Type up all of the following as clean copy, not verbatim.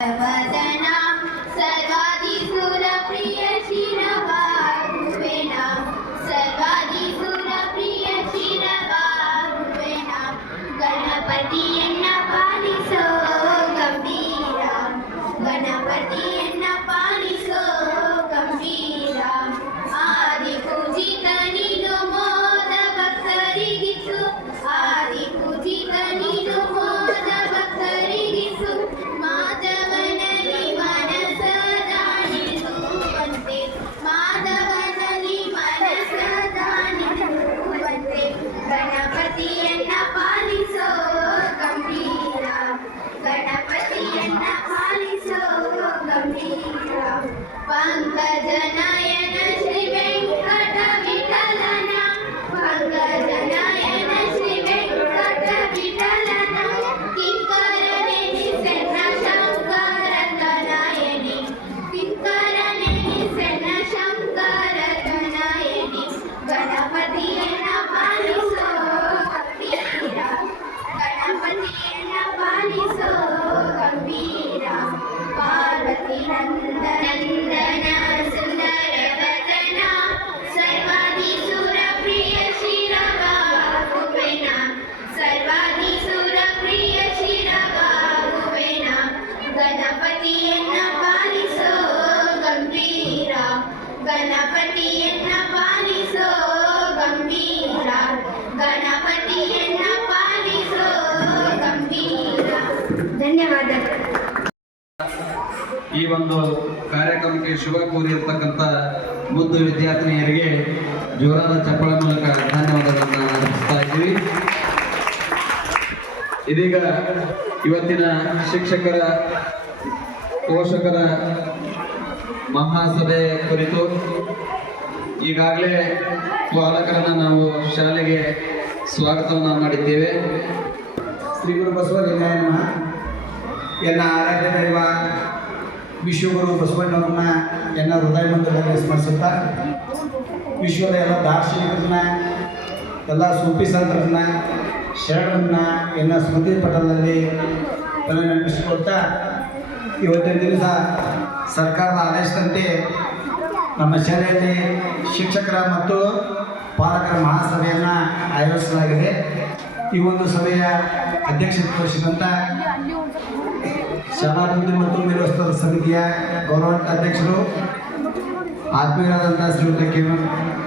वदना सर्वादिसुरप्रिय शिरवारुवेण सर्वादिसुरप्रिय शिरवारुवेण गणपतियन्न पालिसो गंभीर गणपतियन्न पालिसो गंभीर आदिपूजित ನೀನು ಮೋದ ಭಕ್ತರಿಗಿಸು ಆದಿಪೂಜಿತ ನೀನು ಮೋದ ಭಕ್ತರಿಗಿಸು ಮಾಧವನಲ್ಲಿ ಮನಸದಾನಿರುವಂತೆ ಮಾಧವನಲ್ಲಿ ಮನಸದಾನಿರುವಂತೆ ಗಣಪತಿಯನ್ನ ಪಾಲಿಸೋ ಗಂಭೀರ ಗಣಪತಿಯನ್ನ ಪಾಲಿಸೋ ಗಂಭೀರ ಪಂಕಜನಯನ ಶ್ರೀ ವೆಂಕಟ ವಿಠಲನ ಪಂಕಜನಯನ ಶ್ರೀ ವೆಂಕಟ ವಿಠಲನ ಕಿಂಕರನೆ ನಿಸೆನ್ನ ಶಂಕರತನಯನಿ ಕಿಂಕರನೆ ನಿಸೆನ್ನ ಶಂಕರತನಯನಿ ಗಣಪತಿಯನ್ನ ಪಾಲಿಸೋ ಗಂಭೀರ ಗಣಪತಿಯನ್ನ ಪಾಲಿಸೋ ಗಂಭೀರ ಪಾರ್ವತಿ ನಂದನ ಸುಂದರ ವದನ ಸರ್ವಾದಿಸುರಪ್ರಿಯ ಶಿರವಾಗುವೆನ ಸರ್ವಾದಿಸುರಪ್ರಿಯ ಶಿರವಾಗುವೆನ ಗಣಪತಿಯನ್ನ ಪಾಲಿಸೋ ಗಂಭೀರ ಗಣಪತಿಯನ್ನ ಪಾಲಿಸೋ ಗಂಭೀರ ಗಣಪತಿಯನ್ನ ಪಾಲಿಸೋ ಗಂಭೀರ. ಧನ್ಯವಾದಗಳು. ಈ ಒಂದು ಕಾರ್ಯಕ್ರಮಕ್ಕೆ ಶುಭ ಕೋರಿರ್ತಕ್ಕಂಥ ಮುದ್ದು ವಿದ್ಯಾರ್ಥಿನಿಯರಿಗೆ ಜೋರಾದ ಚಪ್ಪಳ ಮೂಲಕ ಧನ್ಯವಾದಗಳನ್ನು ಅರ್ಪಿಸ್ತಾ ಇದ್ದೀವಿ. ಇದೀಗ ಇವತ್ತಿನ ಶಿಕ್ಷಕರ ಪೋಷಕರ ಮಹಾಸಭೆ ಕುರಿತು ಈಗಾಗಲೇ ಪಾಲಕರನ್ನು ನಾವು ಶಾಲೆಗೆ ಸ್ವಾಗತವನ್ನು ಮಾಡಿದ್ದೇವೆ. ಶ್ರೀ ಗುರು ಬಸವಲಿಂಗಾಯನ ಎನ್ನ ಆರಾಧ್ಯ ದೈವ ವಿಶ್ವಗುರು ಬಸವಣ್ಣವ್ರನ್ನ ಎನ್ನ ಹೃದಯ ಮಂದಿರದಲ್ಲಿ ಸ್ಮರಿಸುತ್ತಾ ವಿಶ್ವದ ಎಲ್ಲ ದಾರ್ಶನಿಕರನ್ನ ಎಲ್ಲ ಸೂಫಿ ಸಂತರನ್ನ ಶರಣರನ್ನ ಎನ್ನ ಸ್ಮೃತಿ ಪಟಲದಲ್ಲಿ ನೆನಪಿಸಿಕೊಳ್ತಾ ಇವತ್ತಿನ ದಿವಸ ಸರ್ಕಾರದ ಆದೇಶದಂತೆ ನಮ್ಮ ಶಾಲೆಯಲ್ಲಿ ಶಿಕ್ಷಕರ ಮತ್ತು ಪಾಲಕರ ಮಹಾಸಭೆಯನ್ನು ಆಯೋಜಿಸಲಾಗಿದೆ. ಈ ಒಂದು ಸಭೆಯ ಅಧ್ಯಕ್ಷತೆ ವಹಿಸಿದಂಥ ಶಾಲಾಭಿವೃದ್ಧಿ ಮತ್ತು ಮೇಲ್ವಿಚಾರಣಾ ಸಮಿತಿಯ ಗೌರವಾನ್ವಿತ ಅಧ್ಯಕ್ಷರು ಆತ್ಮೀಯರಾದಂಥ ಶ್ರೀಯುತ ಕೆ.ಎಂ.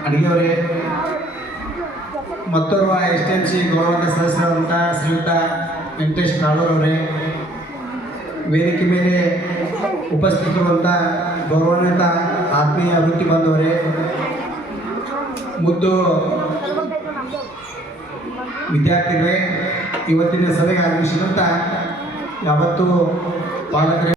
ಅಡಿಗೆಯವರೇ, ಮತ್ತೋರ್ವ STMC ಗೌರವಾನ್ವಿತ ಸದಸ್ಯರಾದಂಥ ಶ್ರೀಯುತ ವೆಂಕಟೇಶ್ ಕಾಳೂರವರೇ, ವೇದಿಕೆ ಮೇಲೆ ಉಪಸ್ಥಿತರುವಂಥ ಗೌರವಾನ್ವಿತ ಆತ್ಮೀಯ ವೃತ್ತಿ ಬಾಂಧವರೇ, ಮುದ್ದು ವಿದ್ಯಾರ್ಥಿಗಳೇ, ಇವತ್ತಿನ ಸಭೆಗೆ ಆಗಮಿಸಿದಂಥ ಯಾವತ್ತೂ ಪಾಲಕರೇ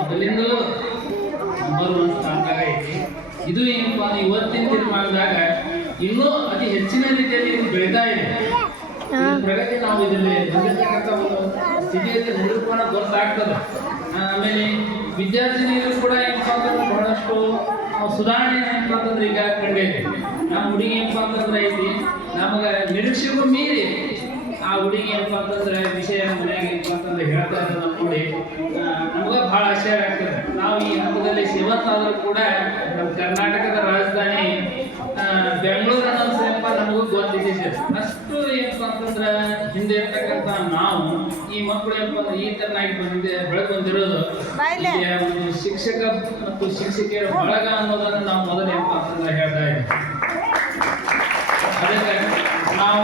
ಮೊದಲಿಂದಲೂ ನಂಬರ್ 1 ಸ್ಥಾನದಾಗ ಐತಿ. ಇದು ಏನಪ್ಪ ಅಂದ್ರೆ ಇವತ್ತಿನ ತೀರ್ಮಾನದಾಗ ಇನ್ನೂ ಅತಿ ಹೆಚ್ಚಿನ ರೀತಿಯಲ್ಲಿ ಇದು ಬೆಳೀತಾ ಇದೆ. ಪ್ರಗತಿ ನಾವು ಇದರಲ್ಲಿ ಬಂದಿರತಕ್ಕಂಥ ಒಂದು ಸ್ಥಿತಿಯಲ್ಲಿ ನಿರೂಪಣೆ ಗೊತ್ತಾಗ್ತದೆ. ಆಮೇಲೆ ವಿದ್ಯಾರ್ಥಿನಿಯರು ಕೂಡ ಏನಪ್ಪ ಅಂತಂದ್ರೆ ಬಹಳಷ್ಟು ಸುಧಾರಣೆ ಏನಪ್ಪ ಅಂತಂದ್ರೆ ಈಗ ಕಂಡೈತಿ. ನಮ್ಮ ಹುಡುಗಿ ಏನಪ್ಪ ಅಂತಂದ್ರೆ ಐತಿ ನಮಗೆ ನಿರೀಕ್ಷೆಗೂ ಮೀರಿ ಆ ಹುಡುಗಿ ಏನಪ್ಪ ಅಂತಂದ್ರೆ ವಿಷಯ ಮನೆಯಾಗ ಏನಪ್ಪ ಅಂತಂದ್ರೆ ಹೇಳ್ತಾ ಇರೋದನ್ನ ನೋಡಿ ನಮ್ಗೆ ಭಾಳ ಆಶ್ಚರ್ಯ ಆಗ್ತದೆ. ನಾವು ಈ ಹಂತದಲ್ಲಿ ಸೇವಂತಾದರೂ ಕೂಡ ನಮ್ಮ ಕರ್ನಾಟಕದ ರಾಜಧಾನಿ ಬೆಂಗಳೂರು ಅನ್ನೋದು ಸ್ವಲ್ಪ ನಮಗೂ ಗೊತ್ತಿದೆ. ಅಷ್ಟು ಏನಪ್ಪ ಅಂತಂದ್ರೆ ಹಿಂದೆ ಇರ್ತಕ್ಕಂಥ ನಾವು ಈ ಮಕ್ಕಳು ಏನಪ್ಪ ಅಂದ್ರೆ ಈ ತರನಾಗಿ ಬೆಳೆದು ಬಂದಿರೋದು ಒಂದು ಶಿಕ್ಷಕ ಮತ್ತು ಶಿಕ್ಷಕಿಯರ ಬಳಗ ಅನ್ನೋದನ್ನು ನಾವು ಮೊದಲು ಏನಪ್ಪ ಅಂತಂದ್ರೆ ಹೇಳ್ತಾ ಇದ್ದೀವಿ. ಅದಕ್ಕೆ ನಾವು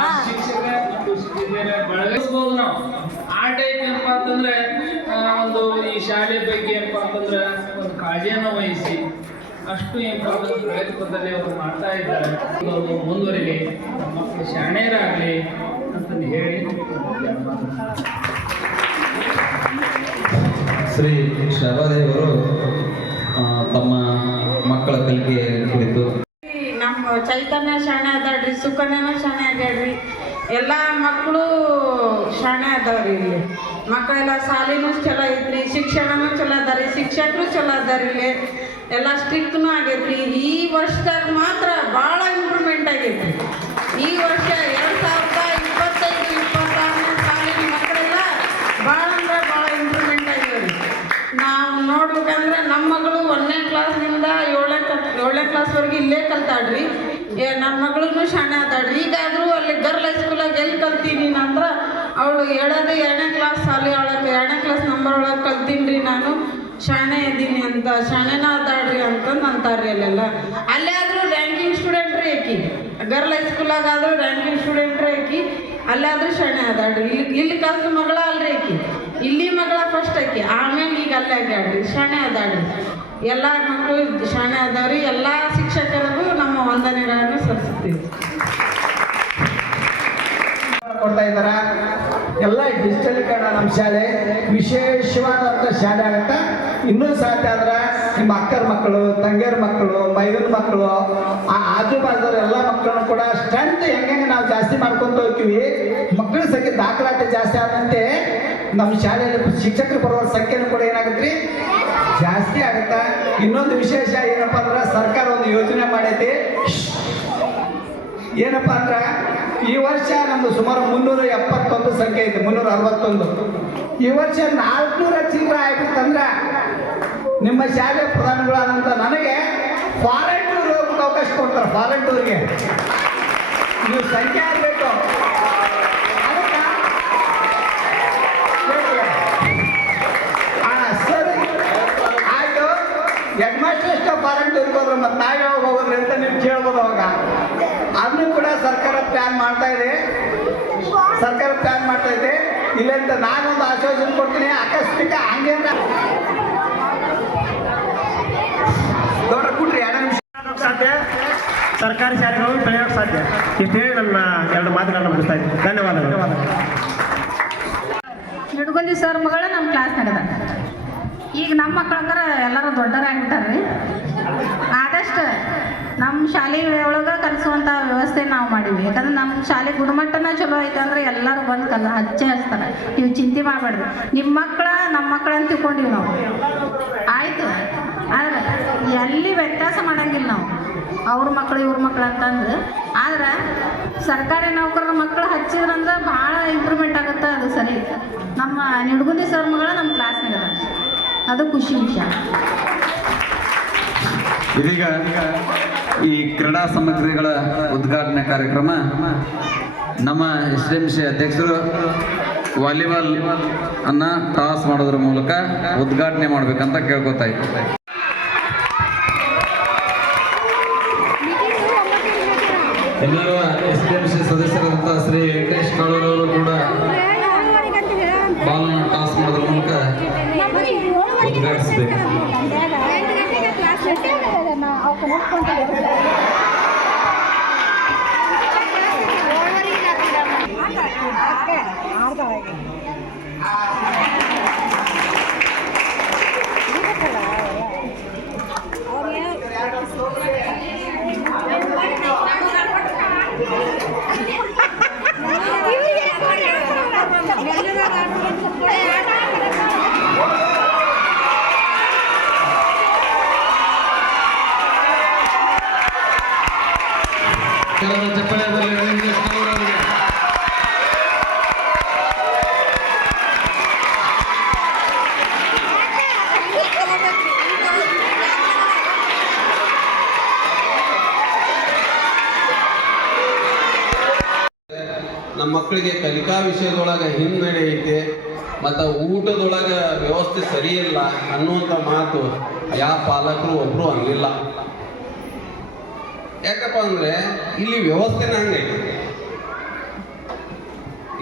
ಆ ಶಿಕ್ಷಕ ಮತ್ತು ಶಿಕ್ಷಕಿಯರ ಬಳಗಿಸ್ಬೋದು. ನಾವು ಆ ಟೈಪ್ ಏನಪ್ಪ ಅಂತಂದ್ರೆ ಒಂದು ಈ ಶಾಲೆ ಬಗ್ಗೆ ಏನಪ್ಪ ಅಂತಂದ್ರೆ ಒಂದು ಕಾಳಜಿಯನ್ನು ವಹಿಸಿ ಅಷ್ಟು ಏನಪ್ಪ ಅಂತಂದ್ರೆ ಪ್ರಗತಿ ಪಥದಲ್ಲಿ ಅವರು ಮಾಡ್ತಾ ಇದ್ದಾರೆ. ಅವರು ಮುಂದುವರಿಲಿ, ಮಕ್ಕಳು ಶಾಣೆಯರಾಗಲಿ ಅಂತಂದು ಹೇಳಿ ಶ್ರೀ ಶರ್ವಾದೇವರು ತಮ್ಮ ಮಕ್ಕಳ ಕಲಿಕೆ ಕುರಿತು ನಮ್ಮ ಚೈತನ್ಯ ಶಾಣೆ ಅದಾಳ್ರಿ, ಸುಕನ್ಯನ ಶಾಣೆ ಆಗ್ಯಾಳ್ರಿ, ಎಲ್ಲ ಮಕ್ಕಳು ಶಾಣೆ ಅದಾವ್ರಿ. ಇಲ್ಲಿ ಮಕ್ಕಳೆಲ್ಲ ಶಾಲಿನೂ ಚಲೋ ಐತ್ರಿ, ಶಿಕ್ಷಣನೂ ಚಲೋ ಅದಾರಿ, ಶಿಕ್ಷಕರು ಚಲೋ ಅದಾರಿ. ಇಲ್ಲಿ ಎಲ್ಲ ಸ್ಟ್ರಿಕ್ಟ್ನೂ ಆಗೈತ್ರಿ. ಈ ವರ್ಷದಾಗ ಮಾತ್ರ ಭಾಳ ಇಂಪ್ರೂವ್ಮೆಂಟ್ ಆಗೈತ್ರಿ. ಈ ವರ್ಷ 2025-26ನೇ ಸಾಲಿನ ಮಕ್ಕಳೆಲ್ಲ ಭಾಳ ಅಂದ್ರೆ ಭಾಳ ಇಂಪ್ರೂವ್ಮೆಂಟ್ ಆಗ್ಯಾವ್ರಿ. ನಾವು ನೋಡ್ಬೇಕಂದ್ರೆ ನಮ್ಮ ಮಗಳು 1ನೇ ಕ್ಲಾಸ್ನಿಂದ 7ನೇ ಕ್ಲಾಸ್ವರೆಗೆ ಇಲ್ಲೇ ಕಲ್ತಾಳ್ರಿ. ನಮ್ಮ ಮಗಳೂ ಶಾಣೆ ಆತಾಳ್ರಿ. ಈಗಾದರೂ ಅಲ್ಲಿ ಗರ್ಲ್ ಹೈಸ್ಕೂಲಾಗ ಎಲ್ಲಿ ಕಲ್ತೀನಿ ಅಂದ್ರೆ ಅವಳು 2ನೇ ಕ್ಲಾಸ್ ಸಾಲಿ ಒಳಗೆ 2ನೇ ಕ್ಲಾಸ್ ನಂಬರ್ ಒಳಗೆ ಕಲ್ತೀನಿ ರೀ, ನಾನು ಶಾಣೆ ಇದ್ದೀನಿ ಅಂತ, ಶಾಣೆನ ಆತಾಡ್ರಿ ಅಂತಂದು ಅಂತಾರ್ರಿ. ಅಲ್ಲೆಲ್ಲ ಅಲ್ಲೇ ಆದರೂ ರ್ಯಾಂಕಿಂಗ್ ಸ್ಟೂಡೆಂಟ್ ರೀ ಆಕಿ. ಗರ್ಲ್ ಹೈಸ್ಕೂಲಾಗ ಆದರೂ ರ್ಯಾಂಕಿಂಗ್ ಸ್ಟೂಡೆಂಟ್ ರೀ ಆಕಿ, ಅಲ್ಲಾದರೂ ಶಾಣೆ ಆದಾಡ್ರಿ. ಇಲ್ಲಿ ಕಲ್ತು ಮಗಳ ಅಲ್ರಿ ಆಕಿ, ಇಲ್ಲಿ ಮಗಳ ಫಸ್ಟ್ ಆಕಿ, ಆಮೇಲೆ ಈಗ ಅಲ್ಲೇ ಆಗ್ಯಾಡ್ರಿ, ಶಾಣೆ ಆದಾಡ್ರಿ. ಎಲ್ಲ ಮಕ್ಕಳು ಶಾಣೆ ಆದವ್ರಿ. ಎಲ್ಲ ಶಿಕ್ಷಕರಿಗೂ ನಮ್ಮ ವಂದನೆಗಳನ್ನು ಸಲ್ಲಿಸ್ತೀವಿ. ಕೊಡ್ತಾ ಇದ್ದಾರ. ಎಲ್ಲ ಡಿಜಿಟಲೀಕರಣ ನಮ್ಮ ಶಾಲೆ ವಿಶೇಷವಾದಂಥ ಶಾಲೆ ಆಗುತ್ತೆ. ಇನ್ನೂ ಸಾಧ್ಯ ಆದ್ರೆ ನಿಮ್ಮ ಅಕ್ಕರ ಮಕ್ಕಳು, ತಂಗಿಯರ ಮಕ್ಕಳು, ಮೈದನ ಮಕ್ಕಳು, ಆ ಆಜು ಬಾಜುದವ್ರ ಎಲ್ಲ ಮಕ್ಕಳನ್ನು ಕೂಡ ಸ್ಟ್ರೆಂತ್ ಹೆಂಗೆ ನಾವು ಜಾಸ್ತಿ ಮಾಡ್ಕೊಂತ ಹೋಗ್ತೀವಿ, ಮಕ್ಕಳ ಸಂಖ್ಯೆ ದಾಖಲಾತಿ ಜಾಸ್ತಿ ಆದಂತೆ ನಮ್ಮ ಶಾಲೆಯಲ್ಲಿ ಶಿಕ್ಷಕರು ಬರುವ ಸಂಖ್ಯೆನೂ ಕೂಡ ಏನಾಗುತ್ತೆ ಜಾಸ್ತಿ ಆಗುತ್ತೆ. ಇನ್ನೊಂದು ವಿಶೇಷ ಏನಪ್ಪ ಅಂದ್ರೆ ಸರ್ಕಾರ ಒಂದು ಯೋಜನೆ ಮಾಡೈತಿ. ಏನಪ್ಪ ಅಂದ್ರೆ ಈ ವರ್ಷ ನಮ್ಮದು ಸುಮಾರು 371 ಸಂಖ್ಯೆ ಐತೆ, 361. ಈ ವರ್ಷ 400 ಚಿಲ್ಲರೆ ಆಗ್ಬಿಟ್ಟಂದ್ರೆ ನಿಮ್ಮ ಶಾಲೆ ಪ್ರಧಾನಗಳಾದಂಥ ನನಗೆ ಫಾರೆನ್ ಟೂರ್ ಹೋಗೋಕ್ಕೆ ಅವಕಾಶ ಕೊಡ್ತಾರೆ. ಫಾರೆನ್ ಟೂರ್ಗೆ ನೀವು ಸಂಖ್ಯೆ ಆಗಬೇಕು. ಸರಿ ಆಯಿತು, ಹೆಡ್ ಮಾಸ್ಟರ್ ಎಷ್ಟು ಫಾರೆನ್ ಟೂರ್ಗೆ ಹೋದ್ರು, ಮತ್ತು ನಾವು ಯಾವಾಗ ಹೋಗೋದ್ರಿ ಅಂತ ನೀವು ಕೇಳ್ಬೋದು. ಅವಾಗ ಅದನ್ನು ಕೂಡ ಸರ್ಕಾರ ಪ್ಲ್ಯಾನ್ ಮಾಡ್ತಾ ಇದೆ. ಇಲ್ಲಂತ ನಾನೊಂದು ಆಶ್ವಾಸನೆ ಕೊಡ್ತೀನಿ. ಆಕಸ್ಮಿಕ ಹಂಗೇನ ದೊಡ್ಡ ಕುಡ್ರಿ 2 ನಿಮಿಷ ಸಾಧ್ಯ, ಸರ್ಕಾರಿ ಶಾಲೆಗಳು ಬೆಳೆಯೋಕೆ ಸಾಧ್ಯ. ಇಷ್ಟೇ ನನ್ನ 2 ಮಾತುಗಳನ್ನ ಮುಗಿಸ್ತಾ ಇದ್ದೀನಿ. ಧನ್ಯವಾದಗಳು. ನಿಡ್ಗೊಂದಿ ಸರ್ ಮಗಳು ನಮ್ಮ ಕ್ಲಾಸ್ನಾಗ ಅದ. ಈಗ ನಮ್ಮ ಮಕ್ಕಳಂದ್ರೆ ಎಲ್ಲರೂ ದೊಡ್ಡರಾಗ್ಬಿಟ್ಟಾರ್ರಿ. ಆದಷ್ಟು ನಮ್ಮ ಶಾಲೆ ಒಳಗೆ ಕಲಿಸುವಂಥ ವ್ಯವಸ್ಥೆ ನಾವು ಮಾಡೀವಿ. ಯಾಕಂದ್ರೆ ನಮ್ಮ ಶಾಲೆ ಗುಣಮಟ್ಟನ ಚಲೋ ಐತೆ ಅಂದ್ರೆ ಎಲ್ಲರೂ ಬಂದು ಹಚ್ತಾರೆ. ನೀವು ಚಿಂತೆ ಮಾಡಬೇಡ್ರಿ, ನಿಮ್ಮ ಮಕ್ಕಳ ನಮ್ಮ ಮಕ್ಕಳು ಅಂತ ತಿಳ್ಕೊಂಡಿವಿ ನಾವು. ಆಯಿತು, ಆದ್ರೆ ಎಲ್ಲಿ ವ್ಯತ್ಯಾಸ ಮಾಡಂಗಿಲ್ಲ ನಾವು, ಅವ್ರ ಮಕ್ಕಳು ಇವ್ರ ಮಕ್ಕಳು ಅಂತಂದ್ರೆ. ಆದ್ರೆ ಸರ್ಕಾರಿ ನೌಕರರ ಮಕ್ಕಳು ಹಚ್ಚಿದ್ರಂದ್ರೆ ಭಾಳ ಇಂಪ್ರೂವ್ಮೆಂಟ್ ಆಗುತ್ತೆ. ಅದು ಸರಿ. ನಮ್ಮ ನಿಡ್ಗುಂದಿ ಸರ್ ಮಗಳು ನಮ್ಮ ಕ್ಲಾಸ್ನಾಗ ಅದ, ಅದು ಖುಷಿ ವಿಷಯ. ಇದೀಗ ಈ ಕ್ರೀಡಾ ಸಾಮಗ್ರಿಗಳ ಉದ್ಘಾಟನೆ ಕಾರ್ಯಕ್ರಮ ನಮ್ಮ SDMC ಅಧ್ಯಕ್ಷರು ವಾಲಿಬಾಲ್ ಅನ್ನ ಟಾಸ್ ಮಾಡೋದ್ರ ಮೂಲಕ ಉದ್ಘಾಟನೆ ಮಾಡ್ಬೇಕಂತ ಕೇಳ್ಕೊತಾ ಇದ್ದೆ. ಎಲ್ಲರೂ SDMC ಸದಸ್ಯರಾದಂಥ ಶ್ರೀ ವೆಂಕಟೇಶ್ ಕಾಳೂರವರು ಕೂಡ ಬಾಲನ್ನು ಟಾಸ್ ಮಾಡೋದ್ರ ಮೂಲಕ ಉದ್ಘಾಟಿಸಬೇಕು. ನಮ್ಮ ಮಕ್ಕಳಿಗೆ ಕಲಿಕಾ ವಿಷಯದೊಳಗೆ ಹಿನ್ನಡೆ ಐತೆ ಮತ್ತು ಊಟದೊಳಗೆ ವ್ಯವಸ್ಥೆ ಸರಿ ಇಲ್ಲ ಅನ್ನುವಂಥ ಮಾತು ಯಾವ ಪಾಲಕರು ಒಬ್ಬರು ಅನ್ನಲಿಲ್ಲ. ಯಾಕಪ್ಪ ಅಂದರೆ ಇಲ್ಲಿ ವ್ಯವಸ್ಥೆನ ಹಂಗೈತೆ.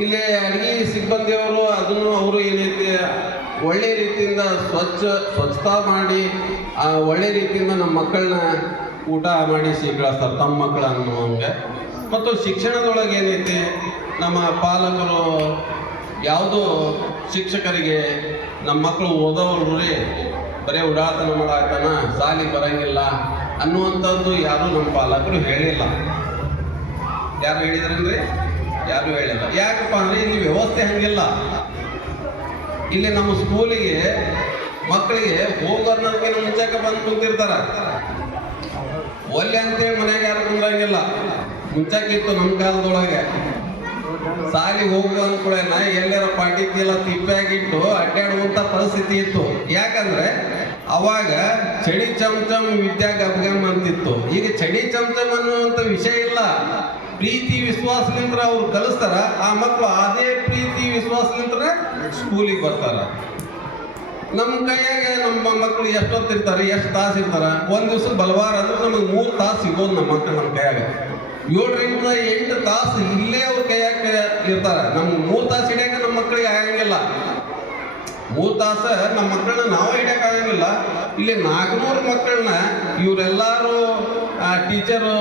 ಇಲ್ಲಿ ಅಡುಗೆ ಸಿಬ್ಬಂದಿಯವರು ಅದನ್ನು ಅವರು ಏನೈತಿ ಒಳ್ಳೆ ರೀತಿಯಿಂದ ಸ್ವಚ್ಛತಾ ಮಾಡಿ ಒಳ್ಳೆ ರೀತಿಯಿಂದ ನಮ್ಮ ಮಕ್ಕಳನ್ನ ಊಟ ಮಾಡಿ ಕಳಿಸ್ತಾರೆ ತಮ್ಮ ಮಕ್ಕಳು ಅನ್ನುವಂಗೆ. ಮತ್ತು ಶಿಕ್ಷಣದೊಳಗೆ ಏನೈತಿ ನಮ್ಮ ಪಾಲಕರು ಯಾವುದೋ ಶಿಕ್ಷಕರಿಗೆ ನಮ್ಮ ಮಕ್ಕಳು ಓದೋರು ಬರೀ ಉಡಾತನ ಮಾಡಾಕನ ಸಾಲಿಗೆ ಬರಂಗಿಲ್ಲ ಅನ್ನುವಂಥದ್ದು ಯಾರೂ ನಮ್ಮ ಪಾಲಕರು ಹೇಳಿಲ್ಲ. ಯಾರು ಹೇಳಿದ್ರಲ್ರಿ? ಯಾರು ಹೇಳಿಲ್ಲ. ಯಾಕಪ್ಪ ಅಂದರೆ ಇಲ್ಲಿ ವ್ಯವಸ್ಥೆ ಹಂಗಿಲ್ಲ. ಇಲ್ಲಿ ನಮ್ಮ ಸ್ಕೂಲಿಗೆ ಮಕ್ಕಳಿಗೆ ಹೋಗೋರ್ನದಕ್ಕಿಂತ ಮುಂಚೆಗೆ ಬಂದು ಕುಂತಿರ್ತಾರ. ಒಲ್ಲೆ ಅಂತೇಳಿ ಮನೆಗೆ ಯಾರು ಕುಂದ್ರಂಗಿಲ್ಲ. ಮುಂಚೆಗಿತ್ತು ನಮ್ಮ ಕಾಲದೊಳಗೆ ಸಾಲಿಗೆ ಹೋಗುವ ಅನ್ಕೊಳ್ಳೇನ ಎಲ್ಲರ ಪಾಟಿಗೆಲ್ಲ ತಿಪ್ಪಾಗಿಟ್ಟು ಅಡ್ಡಾಡುವಂಥ ಪರಿಸ್ಥಿತಿ ಇತ್ತು. ಯಾಕಂದ್ರೆ ಅವಾಗ ಚಡಿ ಚಮಚಮ್ ವಿದ್ಯಾ ಗಬ್ಗಮ್ ಅಂತಿತ್ತು. ಈಗ ಚಡಿ ಚಮಚಮ್ ಅನ್ನುವಂಥ ವಿಷಯ ಇಲ್ಲ. ಪ್ರೀತಿ ವಿಶ್ವಾಸಲಿಂದ ಅವ್ರು ಕಲಿಸ್ತಾರ, ಆ ಮಕ್ಕಳು ಅದೇ ಪ್ರೀತಿ ವಿಶ್ವಾಸಲಿಂದ ಸ್ಕೂಲಿಗೆ ಬರ್ತಾರ. ನಮ್ಮ ಕೈಯಾಗ ನಮ್ಮ ಮಕ್ಕಳು ಎಷ್ಟೊತ್ತಿರ್ತಾರೆ, ಎಷ್ಟು ತಾಸು ಇರ್ತಾರ. ಒಂದು ದಿವಸ ಬಲವಾರ ಅಂದ್ರೆ ನಮಗೆ 3 ತಾಸು ಸಿಗೋದು ನಮ್ಮ ಮಕ್ಕಳು ನಮ್ಮ ಕೈಯಾಗ. 7 ರಿಂದ 8 ತಾಸು ಇಲ್ಲೇ ಅವ್ರ ಕೈಯಾಗ ಇರ್ತಾರ. ನಮ್ಗೆ 3 ತಾಸು ಹಿಡಿಯಾಕ ನಮ್ಮ ಮಕ್ಕಳಿಗೆ ಆಗಂಗಿಲ್ಲ. 3 ತಾಸು ನಮ್ಮ ಮಕ್ಕಳನ್ನ ನಾವು ಹಿಡಿಯಕ್ಕೆ ಆಗಂಗಿಲ್ಲ. ಇಲ್ಲಿ 400 ಮಕ್ಕಳನ್ನ ಇವರೆಲ್ಲರೂ ಟೀಚರು